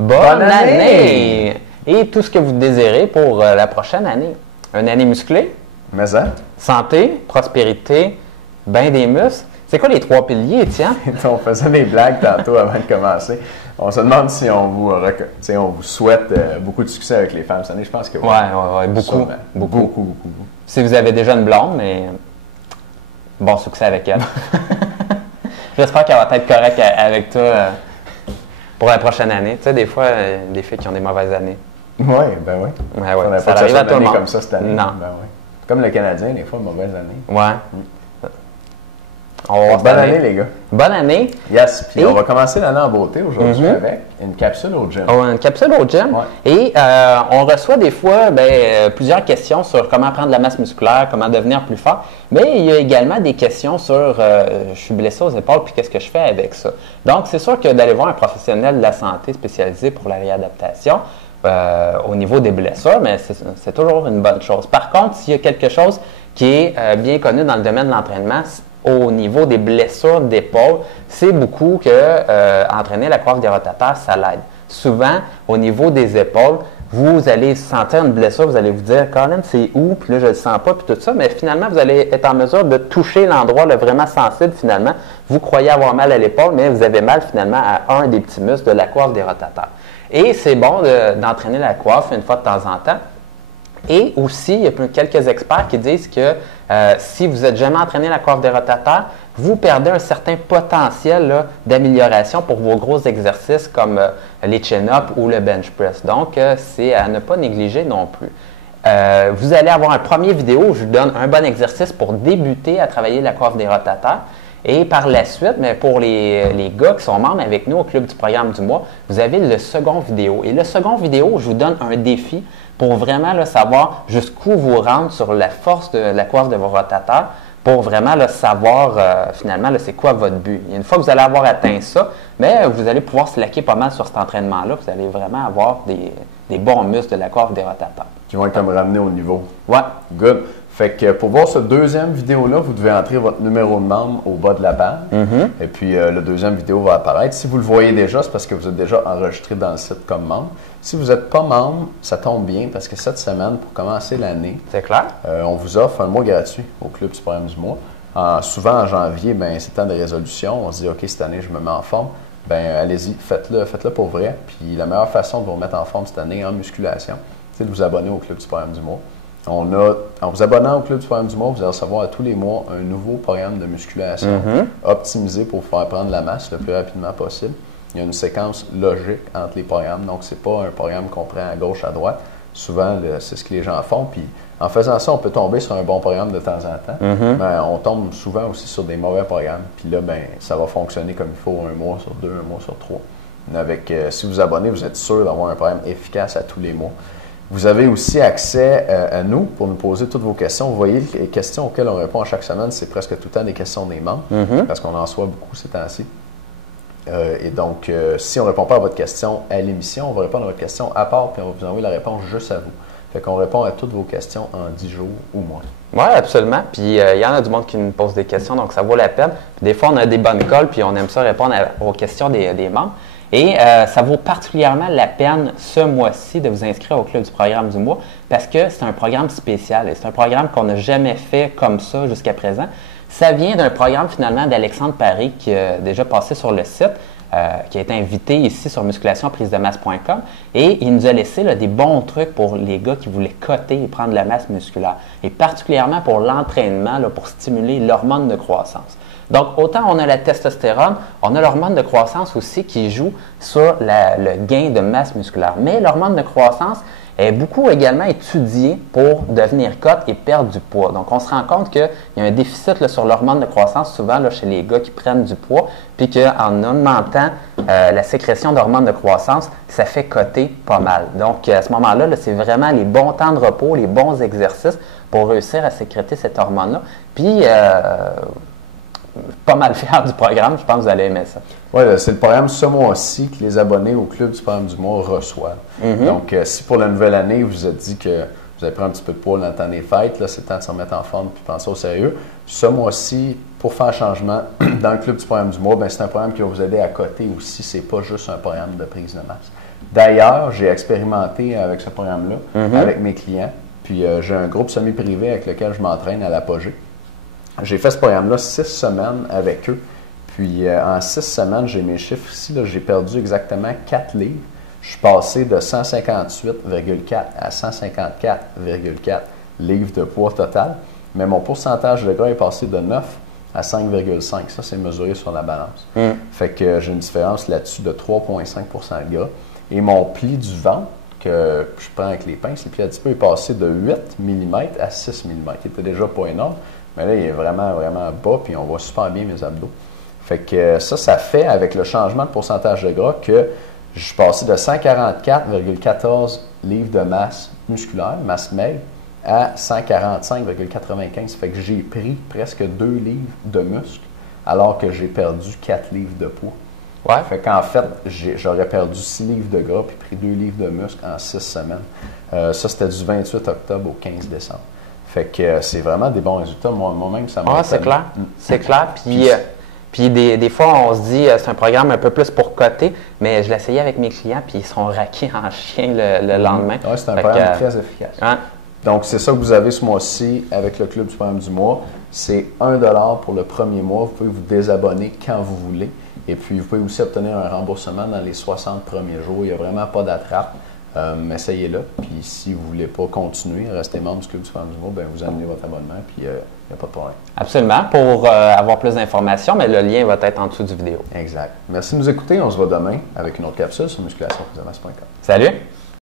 Bonne année! Et tout ce que vous désirez pour la prochaine année. Une année musclée, Mais ça? santé, prospérité, ben des muscles. C'est quoi les 3 piliers, tiens? On faisait des blagues tantôt avant de commencer. On se demande si on vous souhaite beaucoup de succès avec les femmes cette année. Je pense que oui. Ouais, beaucoup, beaucoup. Si vous avez déjà une blonde, mais bon succès avec elle. J'espère qu'elle va être correcte avec toi pour la prochaine année. Tu sais, des fois, des filles qui ont des mauvaises années. Oui, ben oui. Ouais, ça arrive à tout le monde. Comme ça cette année. Non. Ben oui. Comme le Canadien, des fois, mauvaise année. Ouais. Bonne année, les gars. Bonne année. Yes. Puis on va commencer l'année en beauté aujourd'hui avec une capsule au gym. Une capsule au gym. Ouais. Et on reçoit des fois plusieurs questions sur comment prendre de la masse musculaire, comment devenir plus fort. Mais il y a également des questions sur je suis blessé aux épaules, puis qu'est-ce que je fais avec ça. Donc, c'est sûr que d'aller voir un professionnel de la santé spécialisé pour la réadaptation au niveau des blessures, mais c'est toujours une bonne chose. Par contre, s'il y a quelque chose qui est bien connu dans le domaine de l'entraînement, au niveau des blessures d'épaule, c'est beaucoup que entraîner la coiffe des rotateurs, ça l'aide. Souvent, au niveau des épaules, vous allez sentir une blessure, vous allez vous dire, Colin, c'est où? Puis là, je ne le sens pas, puis tout ça. Mais finalement, vous allez être en mesure de toucher l'endroit vraiment sensible, finalement. Vous croyez avoir mal à l'épaule, mais vous avez mal, finalement, à un des petits muscles de la coiffe des rotateurs. Et c'est bon d'entraîner la coiffe une fois de temps en temps. Et aussi, il y a quelques experts qui disent que si vous n'êtes jamais entraîné la coiffe des rotateurs, vous perdez un certain potentiel d'amélioration pour vos gros exercices comme les chin-up ou le bench press. Donc, c'est à ne pas négliger non plus. Vous allez avoir un premier vidéo où je vous donne un bon exercice pour débuter à travailler la coiffe des rotateurs. Et par la suite, mais pour les gars qui sont membres avec nous au Club du Programme du mois, vous avez le second vidéo. Et le second vidéo, je vous donne un défi pour vraiment savoir jusqu'où vous rendre sur la force de la coiffe de vos rotateurs, pour vraiment savoir finalement c'est quoi votre but. Et une fois que vous allez avoir atteint ça, mais vous allez pouvoir slacker pas mal sur cet entraînement-là. Vous allez vraiment avoir des bons muscles de la coiffe des rotateurs. Qui vont être comme ramener au niveau. Ouais. Good. Fait que pour voir cette deuxième vidéo-là, vous devez entrer votre numéro de membre au bas de la page. Et puis, la deuxième vidéo va apparaître. Si vous le voyez déjà, c'est parce que vous êtes déjà enregistré dans le site comme membre. Si vous n'êtes pas membre, ça tombe bien parce que cette semaine, pour commencer l'année, c'est clair? On vous offre un mois gratuit au Club du Programme du mois. Souvent, en janvier, c'est temps de résolution. On se dit, OK, cette année, je me mets en forme. Allez-y, faites-le pour vrai. Puis la meilleure façon de vous remettre en forme cette année en musculation, c'est de vous abonner au Club du Programme du mois. En vous abonnant au Club du Programme du mois, vous allez recevoir à tous les mois un nouveau programme de musculation optimisé pour vous faire prendre la masse le plus rapidement possible. Il y a une séquence logique entre les programmes, donc ce n'est pas un programme qu'on prend à gauche, à droite. Souvent, c'est ce que les gens font. Puis en faisant ça, on peut tomber sur un bon programme de temps en temps. Mais on tombe souvent aussi sur des mauvais programmes. Puis là, ça va fonctionner comme il faut un mois sur 2, un mois sur 3. Si vous abonnez, vous êtes sûr d'avoir un programme efficace à tous les mois. Vous avez aussi accès à nous pour nous poser toutes vos questions. Vous voyez, les questions auxquelles on répond à chaque semaine, c'est presque tout le temps des questions des membres, parce qu'on en reçoit beaucoup ces temps-ci. Et donc, si on ne répond pas à votre question à l'émission, on va répondre à votre question à part, puis on va vous envoyer la réponse juste à vous. Fait qu'on répond à toutes vos questions en 10 jours ou moins. Oui, absolument. Puis il y en a du monde qui nous pose des questions, donc ça vaut la peine. Puis, des fois, on a des bonnes calls, puis on aime ça répondre aux questions des membres. Et ça vaut particulièrement la peine ce mois-ci de vous inscrire au Club du Programme du mois parce que c'est un programme spécial et c'est un programme qu'on n'a jamais fait comme ça jusqu'à présent. Ça vient d'un programme finalement d'Alexandre Paris qui a déjà passé sur le site, qui a été invité ici sur musculationprisedemasse.com et il nous a laissé des bons trucs pour les gars qui voulaient coter et prendre de la masse musculaire et particulièrement pour l'entraînement, pour stimuler l'hormone de croissance. Donc, autant on a la testostérone, on a l'hormone de croissance aussi qui joue sur le gain de masse musculaire. Mais l'hormone de croissance est beaucoup également étudiée pour devenir cote et perdre du poids. Donc, on se rend compte qu'il y a un déficit sur l'hormone de croissance souvent chez les gars qui prennent du poids, puis qu'en augmentant la sécrétion d'hormones de croissance, ça fait coter pas mal. Donc, à ce moment-là, c'est vraiment les bons temps de repos, les bons exercices pour réussir à sécréter cette hormone-là. Puis, pas mal fier du programme, je pense que vous allez aimer ça. Oui, c'est le programme ce mois-ci que les abonnés au Club du Programme du mois reçoivent. Donc, si pour la nouvelle année, vous vous êtes dit que vous avez pris un petit peu de poids dans le temps des fêtes, là, c'est le temps de se remettre en forme et penser au sérieux. Ce mois-ci, pour faire un changement dans le Club du Programme du mois, c'est un programme qui va vous aider à coter aussi. Ce n'est pas juste un programme de prise de masse. D'ailleurs, j'ai expérimenté avec ce programme-là, avec mes clients. Puis j'ai un groupe semi-privé avec lequel je m'entraîne à l'Apogée. J'ai fait ce programme-là 6 semaines avec eux. Puis en 6 semaines, j'ai mes chiffres ici. J'ai perdu exactement 4 livres. Je suis passé de 158,4 à 154,4 livres de poids total. Mais mon pourcentage de gras est passé de 9 à 5,5. Ça, c'est mesuré sur la balance. Fait que j'ai une différence là-dessus de 3,5 de gras. Et mon pli du ventre, que je prends avec les pinces, le pli adipeux est passé de 8 mm à 6 mm. Il était déjà pas énorme, mais là, il est vraiment, vraiment bas, puis on voit super bien mes abdos. Fait que ça fait, avec le changement de pourcentage de gras, que je suis passé de 144,14 livres de masse musculaire, masse maigre, à 145,95. Fait que j'ai pris presque 2 livres de muscle, alors que j'ai perdu 4 livres de poids. Ouais. Fait qu'en fait, j'aurais perdu 6 livres de gras puis pris 2 livres de muscle en 6 semaines. Ça, c'était du 28 octobre au 15 décembre. Fait que c'est vraiment des bons résultats. Moi-même, ça m'a... Ah, c'est clair. C'est clair. Puis des fois, on se dit, c'est un programme un peu plus pour coter, mais je l'ai essayé avec mes clients, puis ils sont raqués en chien le lendemain. Oui, c'est un programme très efficace. Hein? Donc, c'est ça que vous avez ce mois-ci avec le Club du programme du mois. C'est 1 $ pour le premier mois. Vous pouvez vous désabonner quand vous voulez. Et puis, vous pouvez aussi obtenir un remboursement dans les 60 premiers jours. Il n'y a vraiment pas d'attrape. Essayez-le. Puis, si vous ne voulez pas continuer, restez membre du Club du programme du mois, bien, vous annulez votre abonnement, puis il n'y a pas de problème. Absolument. Pour avoir plus d'informations, mais le lien va être en dessous du vidéo. Exact. Merci de nous écouter. On se voit demain avec une autre capsule sur musculationprise-de-masse.com. Salut!